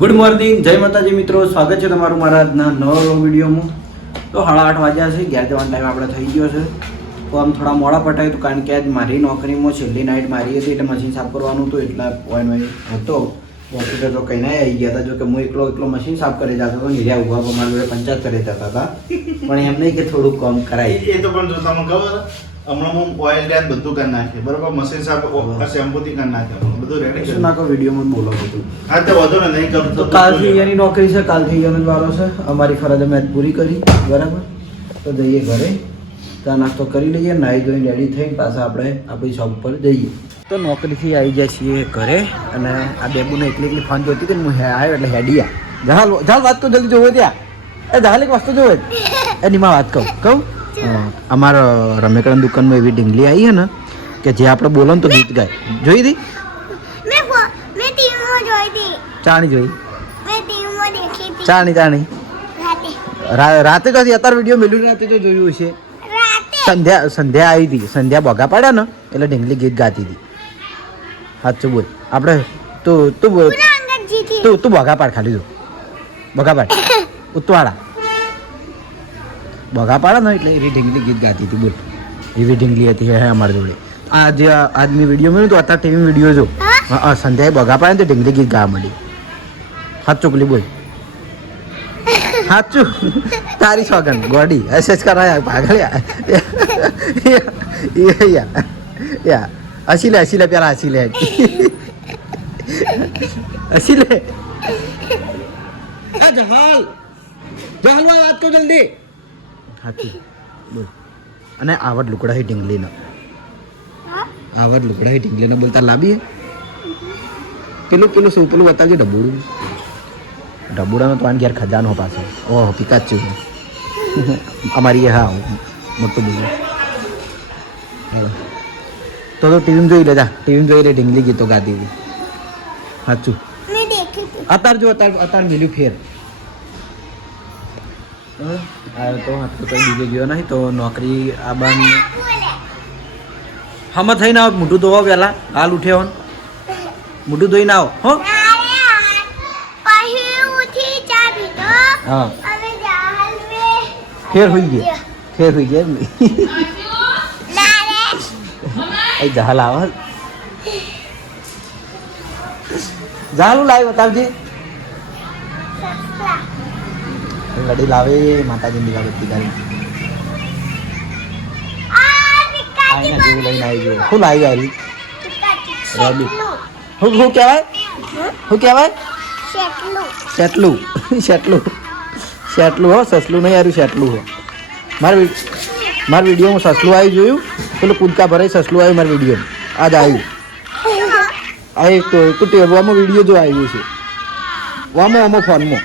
Good morning, જય માતાજી મિત્રો. સ્વાગત છે તમારું મારા આજના નવા વિડીયોમાં. તો 8:30 વાગ્યા છે, ઘેર જવાનો ટાઈમ આપણે થઈ ગયો છે. તો આમ થોડા મોડા પટાયું હતું કારણ કે આજ મારી નોકરીમાં છેલ્લી નાઇટ મારી હતી, એટલે મશીન સાફ કરવાનું હતું, એટલા પોઈન્ટ હતો. ઓફિસર તો કંઈ ના આવી ગયા હતા. જો કે હું એકલો મશીન સાફ કરી જતો હતો, નિર્યા ઉભા મારા જોડે પંચાયત કરી જતા હતા. પણ એમ નહીં કે થોડુંક કામ કરાય. એ તો પણ જો તમને ખબર હમણાં હું ઓઇલ ડેન બધું કરી નાખીએ, બરોબર? મશીન સાફ શેમ્પૂથી કરી નાખીએ, બધું રેડી શું નાખો વિડીયોમાં બોલો બધું. હા તો વધુ ને નહીં કરું તો કાલથી એની નોકરી છે, કાલથી એનો જ વારો છે. અમારી ફરજ અમે આજ પૂરી કરી, બરાબર. તો જઈએ ઘરે, ચા નાસ્તો કરી લઈએ, નાહી ધોઈને રેડી થઈને પાછા આપણે આપણી શોપ પર જઈએ. તો નોકરીથી આવી જાય છીએ ઘરે, અને આ બેબુને એકલી ફોન જોતી હતી ને, હું આવ્યો એટલે હેડિયા જાલ વાત કહું, જલ્દી જોવો ત્યાં. એ જાલ એક વસ્તુ જોવે એની માં વાત કહું. અમારા રમેકડાની દુકાનમાં એવી ઢીંગલી આવી છે ને કે જે આપણે બોલો ને તો ગીત ગાય. જોઈ હતી? ચાણી જોઈ? ચાણી રાતે તો અત્યારે વિડીયો મેળવ્યું રાતે જો જોયું છે. સંધ્યા આવી હતી, સંધ્યા બોગા પાડ્યા ને એટલે ઢીંગલી ગીત ગાતી હતી. સાચું બોલ. આપણે તું બોગા પાડ, ખાલી તું બોગા પાડ, ઉતવાળા બોગા પાડે ને એટલે એવી ઢીંગલી ગીત ગાતી હતી. બોલ, એવી ઢીંગલી હતી હે અમારી જોડે. આજ મેં વિડીયો મળ્યું તો અત્યારે ટીવી વિડીયો જો. હા, સંધ્યાએ બોગા પાડે ને તો ઢીંગલી ગીત ગાવા મળી. સાચું પેલી બોલ, સાચું. તારી સોગન ગોડી એસેસ કરાયા પાગળ્યા. હસી લે પેલા હસી લે આ જહાલ વાત કહો જલ્દી. હાથી બોલ. અને આવડ લુકડા ઢીંગલી ને બોલતા લાવીએ. પેલું શું પેલું બતાવજો, ડબુડાનો તો આન ઘેર ખજાનો પાછો. ઓહ, પિકાચુ અમારી. હા, મોટું બોલું. તો ટીવી જોઈ લેજા, ટીવી જોઈ લે. ઢીંગલી ગીતો ગાતી હતી. સાચું. અત્યારે જો અત્યારે મિલ્યું ફેર. તો કઈ બીજે ગયો નહીં તો નોકરી આબાની હમ થઈને આવો. મોઢું ધોવો પહેલા, હાલ ઉઠ્યો મોઢું ધોઈને આવો. હો હા, ફેર હોઈ ગયા જહાલ આવે. જહાલું લાવી બતાવજે. લડી લાવે માતાજીની દીવાબત્તી કરી. લઈને આવી ગયો. શું લાવી આવી? રેબિટ. શું કહેવાય? શેટલું હો, સસલું નહીં આવ્યું, શેટલું હો. મારા વિડીયોમાં સસલું આવી જોયું. પેલું કૂદકા ભરાય સસલું આવ્યું મારા વિડીયોમાં. આજ આવ્યું. આ એક તો ટેબવામાં વિડીયો જો આવ્યું છે. આમાં ફોનમાં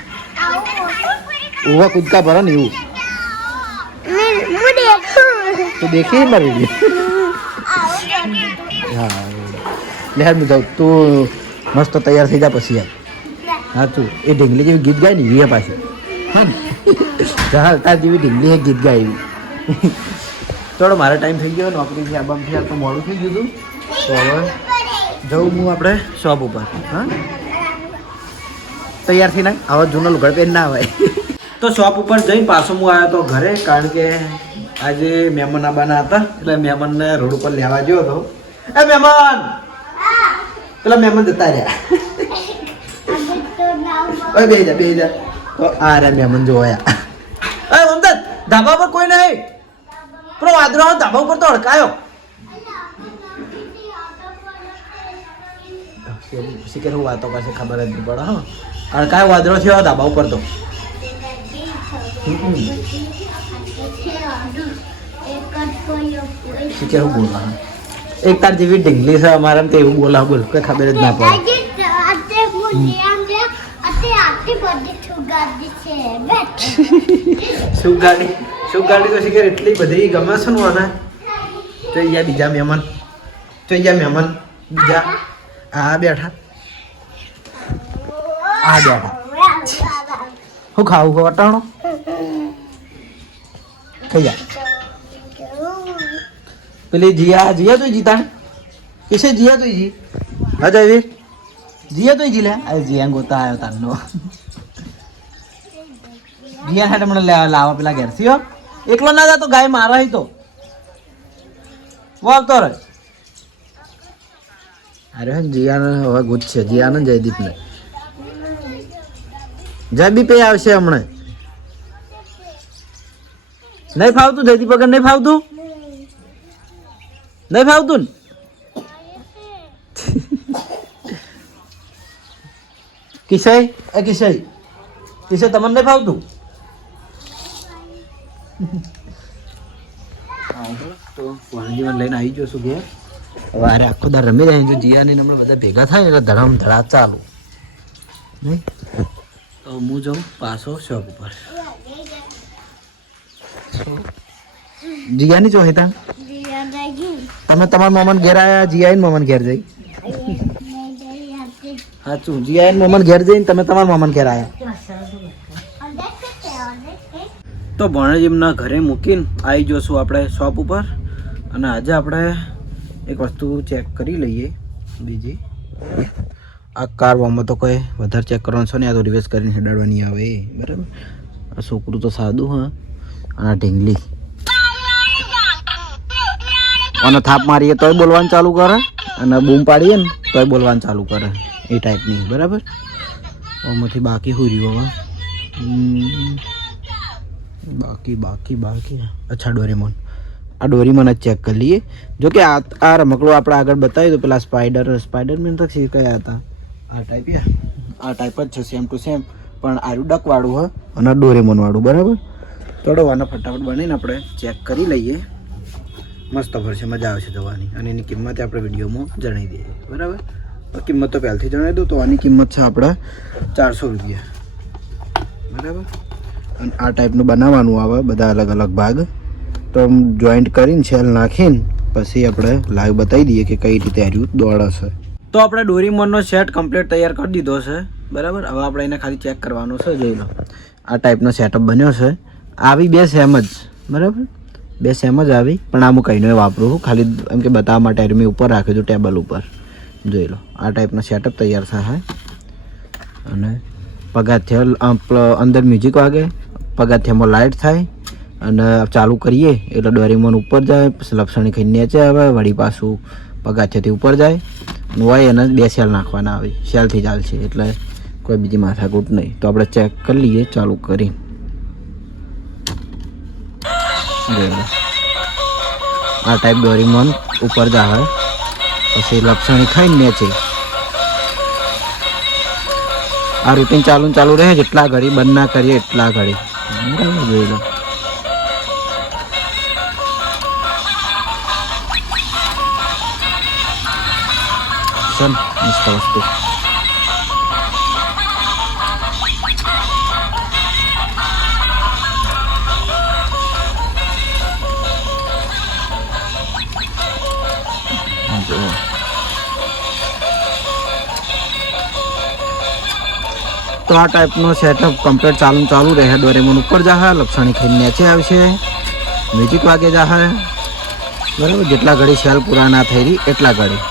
ઉવા કૂદકા ભરે ને એવું તો દેખી મારી વિડીયો. હા, લેહાર હું જાઉં. તું મસ્ત તૈયાર થઈ જા પછી યાર. હા, તું એ ઢીંગલી જેવી ગીત ગાય ને એવી પાછી. હા ને, જહાલ તાર જેવી ઢીંગલી એક ગીત ગાય એવી. થોડો મારો ટાઈમ થઈ ગયો નોકરીથી આબામથી. યાર તો મોડું થઈ ગયું હતું. તો હવે જવું હું આપણે શોપ ઉપર. હા, તૈયાર થઈને આવા જૂનો લુગડ પહેરી ના આવે. તો શોપ ઉપર જઈને પાછો હું આવ્યો તો ઘરે, કારણ કે આજે મહેમાન આવવાના હતા. એટલે મહેમાનને રોડ ઉપર લેવા ગયો હતો. એ મહેમાન, પેલા મહેમાન જતા રહ્યા. બે જા. તો આ રહ્યા મહેમાન જોયા. એ મમતાજ, ધાબા પર કોઈ નહીં. પેલો વાદળો ધાબા ઉપર તો અડકાયો. શીખર હું વાતો કરશે ખબર જ નહીં પડે. હા, અડકાયો વાદળો થયો ધાબા ઉપર તો. શીખર હું બોલવા એક તાર જેવી ઢીંગલી છે અમારા તો એવું બોલા બોલ કઈ ખબર જ ના પડે. શું ગાડી તો શીખર એટલી બધી ગમે છે ને મને. તો અહીંયા બીજા મહેમાન બીજા આ બેઠા. શું ખાવું વટાણો ખાઈ જા. પેલી જીયા તો જીતા કિસે જીયા તો જી હા જયવીર જીયા તો જીલે આ જીયા ગોતા આવ્યો તારનો જીયા હાટે મને લાવા પેલા ઘેર થયો એકલો ના જા તો ગાય મારા હી તો વાવતો રહે અરે જીયાને હવે ગુચ્છે જીયાને જયદીપને જયદીપ એ આવશે હમણાં નહીં ફાવતું જયદીપ વગર નહીં ફાવતું નહીં ફાવતું ને કિશય કિશય તમને નહીં ફાવતું તો વાણજીવન લઈને આવી જશું ઘેર હવે અરે આખો દર રમી જાય જો જીયા ને હમણાં બધા ભેગા થાય એટલે ધડામ ધડા ચાલુ નહીં તો હું જાઉં પાછો શોપ ઉપર જીયાની જો હેતા તમે તમારા મામાને ઘેર આવ્યા જીયા મામાને ઘેર જઈ સાચું જીયા મામાને ઘેર જઈને તમે તમારા મામાને ઘેર આવ્યા તો ભણેજીમના ઘરે મૂકીને આવી જશું આપણે શોપ ઉપર અને આજે આપણે એક વસ્તુ ચેક કરી લઈએ બીજી આ કારમાં તો કોઈ વધારે ચેક કરવાનું છે ને આ તો રિવર્સ કરીને હેડાડવાની આવે બરાબર આ છોકરું તો સાદું હા અને આ ઢીંગલી અને થાપ મારીએ તોય બોલવાનું ચાલુ કરે અને બૂમ પાડીએ ને તોય બોલવાનું ચાલુ કરે એ ટાઈપની બરાબર આમાંથી બાકી હું રહ્યું હવે બાકી અચ્છા ડોરેમોન આ ડોરેમોન જ ચેક કરી લઈએ જો કે આ રમકડું આપણે આગળ બતાવ્યું તો પેલા સ્પાઈડરમેન તો કયા હતા આ ટાઈપ આ ટાઈપ જ છે સેમ ટુ સેમ પણ આરું ડકવાળું હ અને ડોરેમોન વાળું બરાબર થોડો વાનો ફટાફટ બનીને આપણે ચેક કરી લઈએ મસ્ત ફરશે મજા આવશે જોવાની અને એની કિંમત આપણે વિડીયોમાં જણાવી દઈએ બરાબર કિંમત તો પહેલાંથી જણાવી દઉં તો આની કિંમત છે આપણે 400 રૂપિયા બરાબર અને આ ટાઈપનું બનાવવાનું આવે બધા અલગ અલગ ભાગ તો જોઈન્ટ કરીને છેલ નાખીને પછી આપણે લાઈવ બતાવી દઈએ કે કઈ રીતે આર્યું દોડે છે તો આપણે ડોરીમોનનો સેટ કમ્પ્લીટ તૈયાર કરી દીધો છે બરાબર હવે આપણે એને ખાલી ચેક કરવાનું છે જોઈ લો આ ટાઈપનો સેટઅપ બન્યો છે આવી બે સેમ જ બરાબર બે સેમ જ આવી પણ આ હું કહીને વાપરું છું ખાલી એમ કે બતાવવા માટે મેં ઉપર રાખ્યું હતું ટેબલ ઉપર જોઈ લો આ ટાઈપનો સેટઅપ તૈયાર થાય અને પગાથિયા અંદર મ્યુઝિક વાગે પગાથિયામાં લાઇટ થાય અને ચાલુ કરીએ એટલે ડોરેમોન ઉપર જાય પછી લપસણી ખાઈ નીચે આવે વળી પાછું પગાથિયાથી ઉપર જાય અને હોય એને બે સેલ નાખવાના આવે સેલથી ચાલશે એટલે કોઈ બીજી માથાકૂટ નહીં તો આપણે ચેક કરી લઈએ ચાલુ કરી આ ટાઈપ ડોરેમોન ઉપર જાય પછી લપસણી ખાઈને નીચે આ રૂટીન ચાલુ રહે જેટલા ઘડી બંધ ના કરીએ એટલા ઘડી બરાબર જોઈ લો ચલ મસ્ત વસ્તુ તો આ ટાઈપનો સેટઅપ કમ્પ્લીટ ચાલુ રહે ડોરેમોન ઉપર જાહે લપસણી ખાઈને નીચે આવશે મ્યુઝિક વાગે જાહે બરાબર જેટલા ઘડી સેલ પૂરા ના થઈ રહી એટલા ઘડી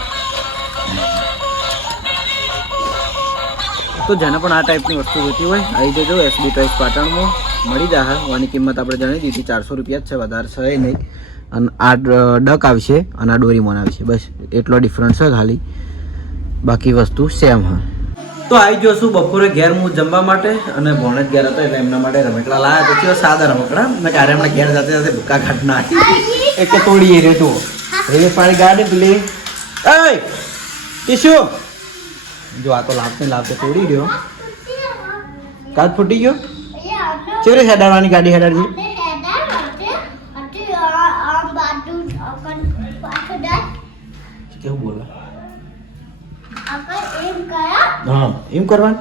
તો જેને પણ આ ટાઈપની વસ્તુ જોઈતી હોય આવી જજો એસબી ટોયસ પાટણમાં મળી જાહે આની કિંમત આપણે જણાવી દીધી 400 રૂપિયા જ છે વધારે છે નહીં અને આ ડક આવશે અને આ ડોરેમોન આવશે બસ એટલો ડિફરન્સ છે ખાલી બાકી વસ્તુ સેમ હા તો આવી ગયો છું બપોરે ઘેર હું જમવા માટે અને ભોણેજ ઘેર હતો એટલે એમના માટે રમકડા લાવ્યા તો કેવા સાદા રમકડા મેં ક્યારે હમણાં ઘેર જતે જતે ભૂકા ઘાટ નાખી એક તો તોડીએ રે તું રેસ પાણી ગાડી પેલી એ ટીશુ જો આ તો લાવતે તોડી ગયો કાચ ફૂટી ગયો ચેરે હેડાડવાની ગાડી હેડાડજી કેવું બોલા હા એમ કરવાનું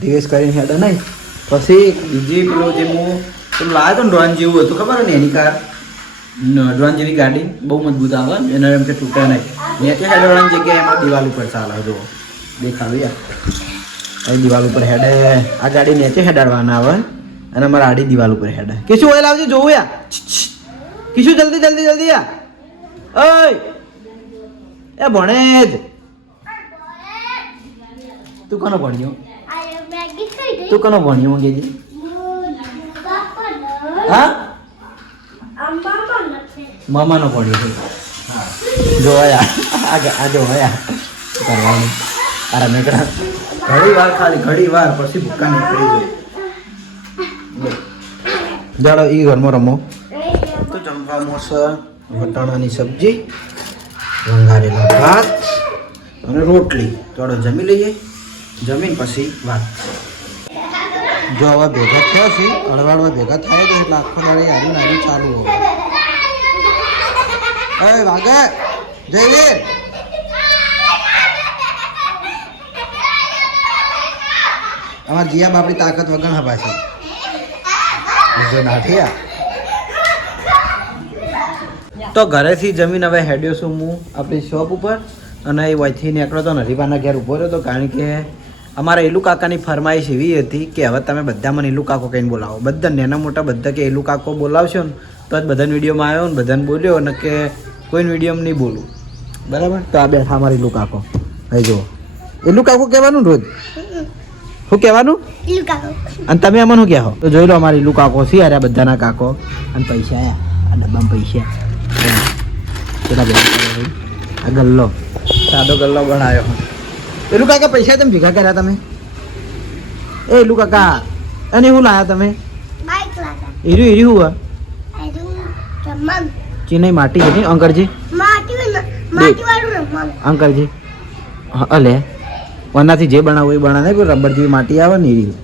રિવેસ કરીને હેડા નહીં પછી બીજી પેલો જે હું પેલું લાવ્યો હતો ને ડ્રોન જેવું હતું ખબર ને એની કાર ડ્રોન જેવી ગાડી બહુ મજબૂત આવે એના એમ કે તૂટે નહીં નીચે હેડવાની જગ્યાએ એમાં દિવાલ ઉપર ચાલે જો દેખાડું યાર એ દિવાલ ઉપર હેડે આ ગાડી નીચે હેડાડવાના આવે અને અમારા આડી દિવાલ ઉપર હેડે કીશું ઓઇલ આવજે જોવું યાર કીશું જલ્દી યાર ઓય એ ભણેજ તું કોનો ભણ્યો તું કોનો ભણ્યો મંગેજી હા મામાનો ભણ્યો છે હા જોયા આ જોયા કરવાનું તારા નીકળા ઘડી વાર પછી ભૂક્કા નીકળી જાય જાડો એ ઘરમાં રમો તો જમવામાં છે વટાણાની સબ્જી વંગારેલા ભાત અને રોટલી થોડો જમી લઈએ જમીન પછી વાત જો હવે ભેગા થયા છે અડવાડવા ભેગા થાય તો એટલે આખો દાડે યારી નારી ચાલુ હોય વાગે જઈએ અમાર જીયા બાપડી તાકાત વગર હવા છે જો નાઠિયા તો ઘરેથી જમીન હવે હેડ્યો છું હું આપણી શોપ ઉપર અને એ વયથી નીકળ્યો તો હરીબાના ઘેર ઊભો રહ્યો હતો કારણ કે અમારા એલુ કાકાની ફરમાઈશ એવી હતી કે હવે તમે બધા મને એલુ કાકો કહીને બોલાવો બધા નાના મોટા બધા કે એલુ કાકો બોલાવશો ને તો જ બધાને વિડીયોમાં આવ્યો ને બધાને બોલ્યો અને કે કોઈને વિડીયોમાં નહીં બોલું બરાબર તો આ બેઠા અમારા એલુ કાકો અહીં જુઓ એલુ કાકો કહેવાનું રોજ શું કહેવાનું અને તમે અમને શું કહેવો તો જોઈ લો અમારી એલુ કાકો છે યાર આ બધાના કાકો અને પૈસા આયા આ ડબ્બામાં પૈસા કેટલા બધા આ ગલ્લો સાદો ગલ્લો બનાવ્યો એલું કાકા પૈસા તમે ભેગા કર્યા તમે એ એલું કાકા અને શું લાયા તમે હીરું હીરું હુआ ચીનઈ માટી હતી અંકલજી અંકલજી હા અલે વનાથી જે બનાવું એ બનાવે કોઈ રબર જેવી માટી આવે ને હીરી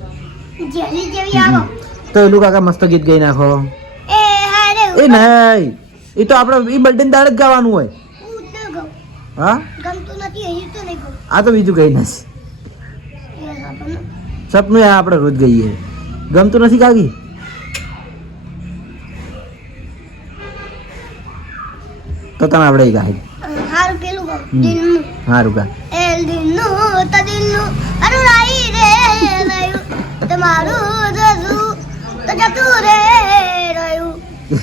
તો એલું કાકા મસ્ત ગીત ગાઈ નાખો એ નહીં એ તો આપણે એ બર્થડે દાડે જ ગાવાનું હોય હા આ તો બીજું કઈ નથી સપનું આપણે રોજ ગઈએ ગમતું નથી કાકી તો તમે આપણે ગાય સારું કા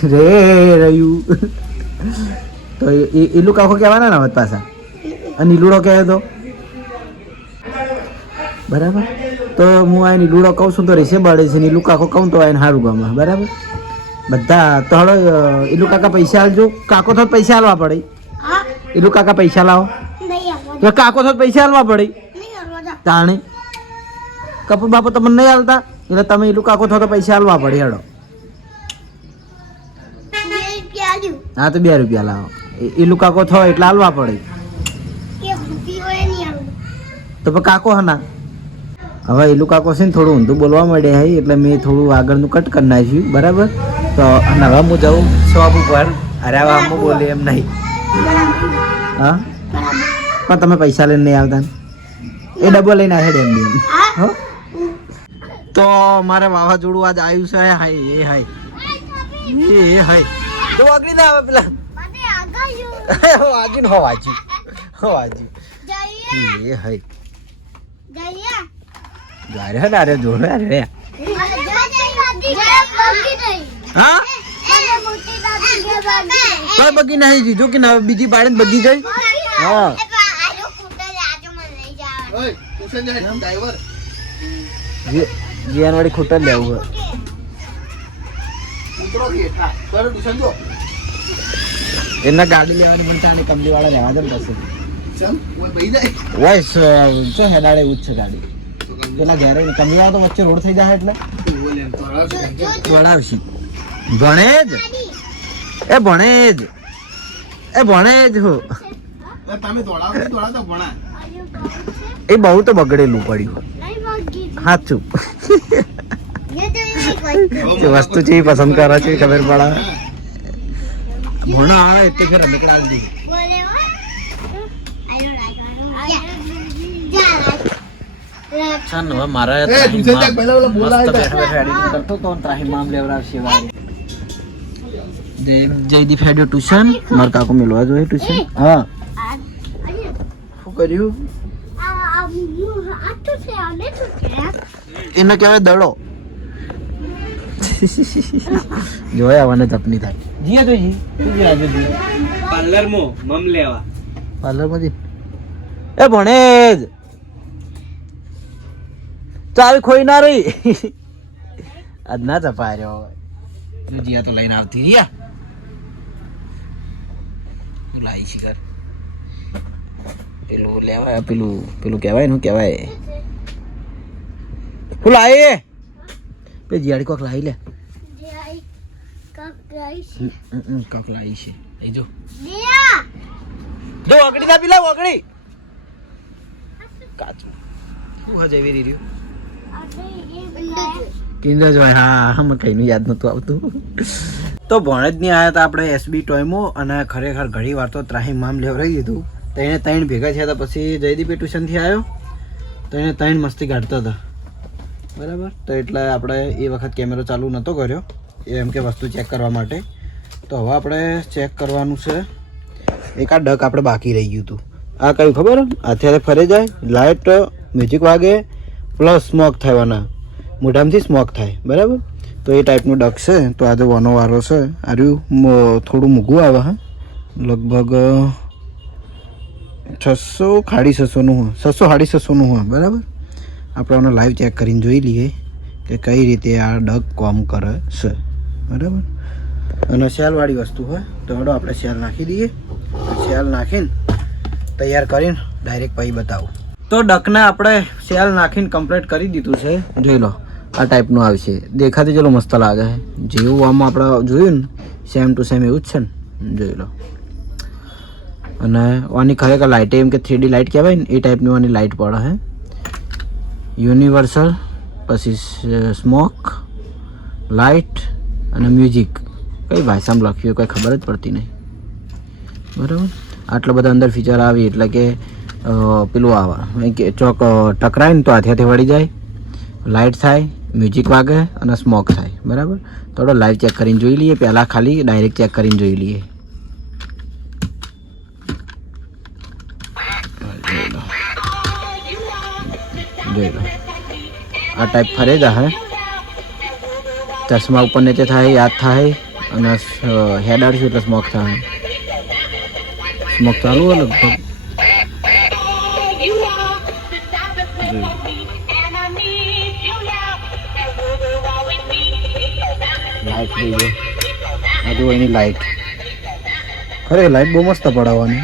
રે રહ્યું તો ઈલું કાકો કહેવાના ને પાછા અને ઈલુડો કહે તો બરાબર તો હું આ ઈલુડો કહું છું તો રેસે બળે છે ને ઈલું કાકો કહું તો આને સારું ગમે બરાબર બધા તો હળો ઈલું કાકા પૈસા આલજો કાકો થોડ પૈસા આલવા પડે ઈલું કાકા પૈસા લાવો તો કાકો થોડ પૈસા આલવા પડે તાણે કપૂર બાપો તમને નહીં આલતા એટલે તમે ઈલું કાકો થોડો પૈસા આલવા પડે હેડો હા તો 2 રૂપિયા લાવો ઈલું કાકો થો એટલે આલવા પડે તો પણ કાકો હના હવે ઈલું કાકો છે ને થોડું ઊંધું બોલવા માંડે હે એટલે મેં થોડું આગળનું કટ કરી નાખ્યું બરાબર તો હવે હું જાઉં શોપ ઉપર અરે હવે હું બોલી એમ નહીં હા પણ તમે પૈસા લઈને નહીં આવતા એ ડબ્બો લઈને આવે એમ નહીં તો મારે વાવાઝોડું આજ આવ્યું છે હાય એ હાય એ હાય તો આગળ ના આવે પેલા વાજી નો વાજી એ હાય ગારે ને અરે જોડે અરે હા કોઈ બગી નહીં જીજો કે ના બીજી પાડે બગી ગઈ હા જીયાન વાળી ખોટા લેવું એના ગાડી લેવાની પણ ચાલે કંપની વાળા લેવા દે પછી વાય શું હેડાડે એવું જ છે ગાડી પેલા ઘેરે કંપની વાળા તો વચ્ચે રોડ થઈ જાય એટલે વળાવશી ભણેજ હો એ બહુ તો બગડેલું પડ્યું સાચું વસ્તુ છે પસંદ કરે છે ખબર પડે ભણા આવે એટલે ફેર નીકળા દી છાન હવે મારા કરતો તો ત્રાહી મામ લેવરાવશે જયદીપ હેડ્યો ટ્યુશન મારા કાકો મેળવા જોઈએ ટ્યુશન હા શું કર્યું એને કહેવાય દડો જોયા આવવાને તપની થાય જીયા તો જી શું છે આજે પાર્લર માં મમ લેવા પાર્લર માંથી એ ભણેજ ચાવી ખોઈ ના રહી આજ ના ચપાય રહ્યો હવે જીયા તો લઈને આવતી રહ્યા લાવી છે ઘર પેલું લેવાય પેલું કહેવાય શું કહેવાય શું લાવી પે જીયાડી કોક લાવી લે કોક લાવી છે અહીં જો ઓગળી તા પેલા ઓગળી કાચું શું હા જેવી રહ્યું કિંડર જોય હા મને કઈનું યાદ નતું આવતું તો ભણે જ નહીં આવ્યા હતા આપણે એસબી ટોયમો અને ખરેખર ઘણી વાર તો ત્રાહીમામ લેવરાઈ દીધું તો એને ત્રણ ભેગા થયા હતા પછી જયદીપે ટ્યુશનથી આવ્યો તો એને ત્રણ મસ્તી કાઢતા હતા બરાબર તો એટલે આપણે એ વખત કેમેરો ચાલુ નહોતો કર્યો એમ કે વસ્તુ ચેક કરવા માટે તો હવે આપણે ચેક કરવાનું છે એક આ ડક આપણે બાકી રહી ગયું હતું આ કયું ખબર અત્યારે ફરે જાય લાઇટ મ્યુઝિક વાગે પ્લસ સ્મોક થવાના મોઢામાંથી સ્મોક થાય બરાબર તો એ ટાઈપનું ડક છે તો આજે વાનો વારો છે આર્યું થોડું મૂઘું આવે હા લગભગ 600-650નું હોય 600-650નું હોય બરાબર આપણે આને લાઈવ ચેક કરીને જોઈ લઈએ કે કઈ રીતે આ ડક કોમ કરે છે બરાબર અને સેલવાળી વસ્તુ હોય તો હડો આપણે સેલ નાખી દઈએ સેલ નાખીને તૈયાર કરીને ડાયરેક્ટ પછી બતાવું તો ડકને આપણે સેલ નાખીને કમ્પ્લીટ કરી દીધું છે જોઈ લો આ ટાઈપનું આવશે દેખાતી ચલો મસ્ત લાગે છે જેવું આમાં આપણે જોયું ને સેમ ટુ સેમ એવું જ છે ને જોઈ લો અને આની ખરેખર લાઇટ એમ કે 3D લાઇટ કહેવાય ને એ ટાઈપની આની લાઇટ પડે છે યુનિવર્સલ પછી સ્મોક લાઇટ અને મ્યુઝિક કઈ ભાષામાં લખ્યું કંઈ ખબર જ પડતી નહીં બરાબર આટલા બધા અંદર ફીચર આવી એટલે કે પેલું આવે કે ચોક ટકરાય ને તો હાથે વળી જાય લાઇટ થાય મ્યુઝિક વાગે અને સ્મોક થાય બરાબર થોડો લાઈવ ચેક કરીને જોઈ લઈએ પહેલાં ખાલી ડાયરેક્ટ ચેક કરીને જોઈ લઈએ જોઈ લો આ ટાઈપ ફરે જ હે ચશ્મા ઉપર નીચે થાય યાદ થાય અને હેડ આડશું એટલે સ્મોક થાય સ્મોક ચાલુ હોય લગભગ લાઈટ થઈ ગઈ આ જો એની લાઈટ ખરે લાઈટ બહુ મસ્ત પડાવવાની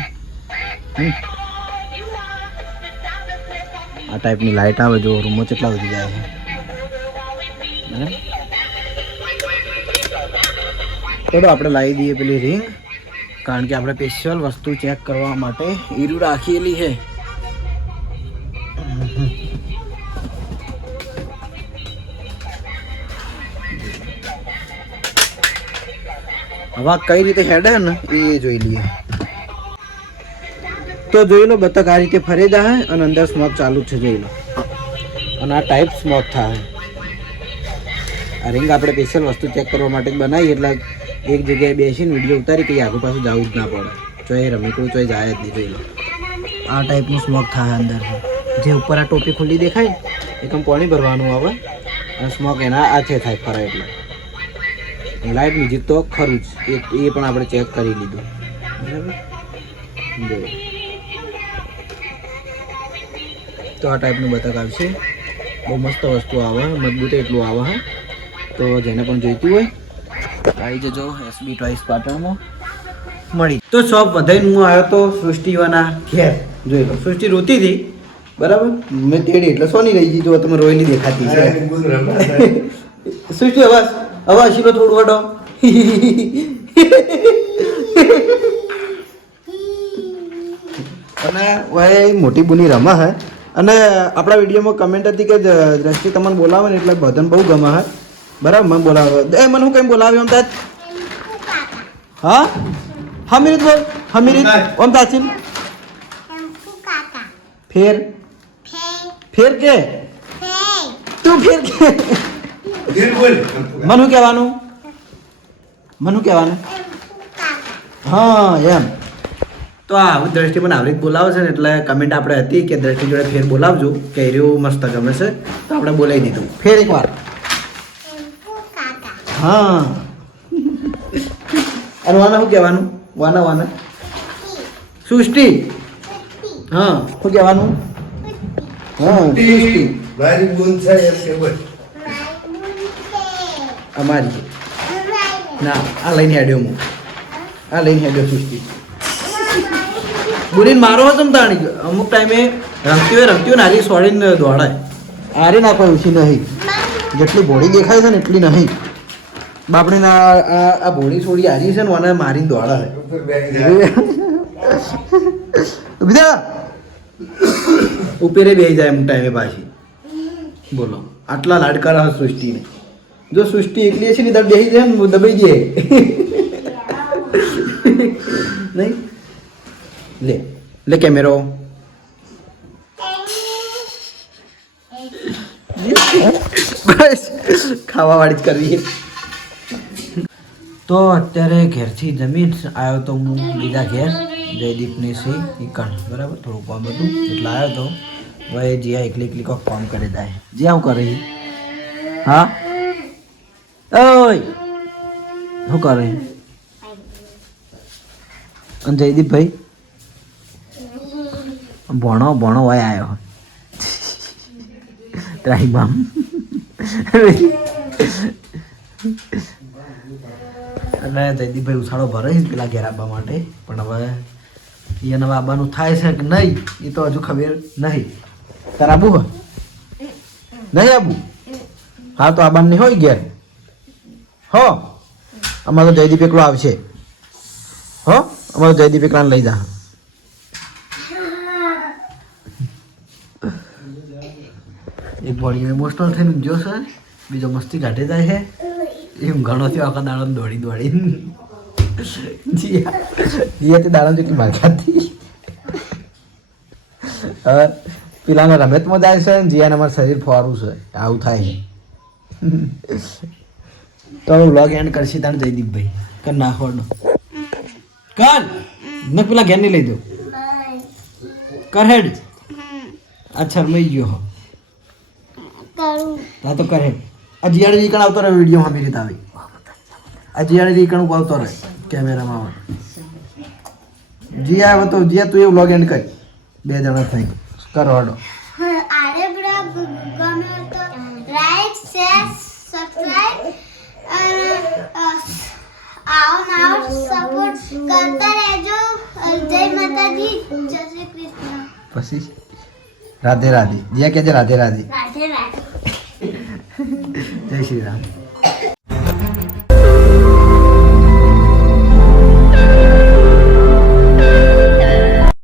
આ ટાઈપની લાઈટ આવે જો રૂમમાં કેટલા બધી જાય છે ચલો આપણે લાવી દઈએ પેલી રિંગ કારણ કે આપણે સ્પેશિયલ વસ્તુ ચેક કરવા માટે હીરું રાખેલી છે હવે કઈ રીતે હેડ હે ને એ જોઈ લઈએ તો જોઈ લો બતક આ રીતે ફરે જાય અને અંદર સ્મોક ચાલુ જ છે જોઈ લો અને આ ટાઈપ સ્મોક થાય આ રિંગ આપણે સ્પેશિયલ વસ્તુ ચેક કરવા માટે બનાવી એટલે એક જગ્યાએ બેસીને વિડીયો ઉતારી કંઈ આગળ પાછું જવું જ ના પડે ચોય રમીકડું ચોય જાય જ નહીં જોઈ લો આ ટાઈપનું સ્મોક થાય અંદર જે ઉપર આ ટોપી ખુલ્લી દેખાય એકમ પાણી ભરવાનું આવે અને સ્મોક એના હાથે થાય ફરાય એટલે લાઇટ મ્યુઝિક તો ખરું જ એ પણ આપણે ચેક કરી લીધું બરાબર જો તો આ ટાઈપનું બતક આવશે બહુ મસ્ત વસ્તુ આવે મજબૂત એટલું આવે હા તો જેને પણ જોઈતું હોય આવી જજો એસબી ટોયસ પાટણમાં મળી તો શોપ વધાઈને હું આવ્યો તો સૃષ્ટિવાના ઘેર જોઈ લો સૃષ્ટિ રોતી હતી બરાબર મેં તેડી એટલે સોની રહી ગઈ જો તમે રોયેલી દેખાતી છે સૃષ્ટિ અવાજ શીરો થોડું વડો અને વાય મોટી બુની રમા હે અને આપણા વિડીયોમાં કમેન્ટ હતી કે દ્રષ્ટિ તમને બોલાવે ને એટલે બધાને બહુ ગમે હે બરાબર મને બોલાવે એ મને હું કંઈ બોલાવ્યો આમ તાજ હા હમીરિત બોલ હમીરિત ઓમ તાચીન ફેર ફેર કે તું ફેર કે મનુ કહેવાનું હા એમ તો આ દ્રષ્ટિ મને આવરી બોલાવે છે ને એટલે કમેન્ટ આપણે હતી કે દ્રષ્ટિ જોડે ફેર બોલાવજો કે રહ્યું મસ્ત ગમે છે તો આપણે બોલાવી દીધું ફેર એકવાર હા અને વાના શું કહેવાનું વાના સૃષ્ટિ હા શું કહેવાનું હા સૃષ્ટિ મારી બૂન છે એમ કે બોલ. અમારી ના આ લઈને હેડ્યો હું આ લઈને હેડ્યો સૃષ્ટિ બોલીને મારો હતો ને તાણી અમુક ટાઈમે રમતી હોય નારી સોડીને દોડાય આરે ના કોઈ ઓછી નહીં જેટલી ભોળી દેખાય છે ને એટલી નહીં બાપડે આ ભોળી છોડી હારી છે ને મને મારીને દોડાય ઉપર બેસી જાય. બીજા ઉપેરે બેસી જાય અમુક ટાઈમે પાછી બોલો આટલા લાડ કરા સૃષ્ટિને જો સૃષ્ટિ એકલી છે ને દર બેસી જાય ને દબાઈ જાય નહીં લે કેમેરો બસ ખાવા વાળી જ કરવી તો અત્યારે ઘેરથી જમીન આવ્યો તો હું બીજા ઘેર જયદીપની સી ઈકણ બરાબર થોડું કામ હતું એટલે આવ્યો તો હવે જીયા એકલી કોક કામ કરી જાય જીયા શું કરે હા ઓય શું કરે અને જયદીપભાઈ ભણો હોય આવ્યો ત્રાહીમામ અને જયદીપભાઈ ઉછાળો ભરે છે પેલા ઘેર આવવા માટે પણ હવે એને આવવાનું થાય છે કે નહીં એ તો હજુ ખબર નહીં તારે આબુ હોય નહીં આબુ હા તો આબાન નહીં હોય ઘેર હો અમારે તો જયદીપ એકલો આવશે હો અમારે તો જયદીપ એકલાને લઈ જા એક બોડી ઇમોશનલ થઈને જોશે બીજો મસ્તી કાઢી જાય છે એમ ઘણો થયો આખા દાડો દોડી જીયા તે દાડો જેટલી માર ખાધી હવે પેલાને રમતમાં જાય છે ને જીયાને અમારું શરીર ફોરું છે આવું થાય તો હવે વ્લોગ એન્ડ કરશે તાણ જયદીપભાઈ કર નાખવાનો કર ન પેલા ઘેર નહીં લઈ દો કર હેડ આ શરમાઈ ગયો હો હા તો કરે આ જીયાડી રીકણ આવતો રહે વિડીયોમાં બી રીતે આવી આ જીયાડી રીકણ આવતો રહે કેમેરામાં જીયા આવે તો જીયા તું એવું લોગ એન્ડ કર બે જણા થઈ કરો હડો આરે બડા ગમે તો લાઈક શેર સબસ્ક્રાઇબ અને આવો સપોર્ટ કરતા રહેજો જય માતાજી જય શ્રી કૃષ્ણ પછી રાધે રાધે જીયા કહેજે રાધે રાધે રાધે રાધે જય શ્રી રામ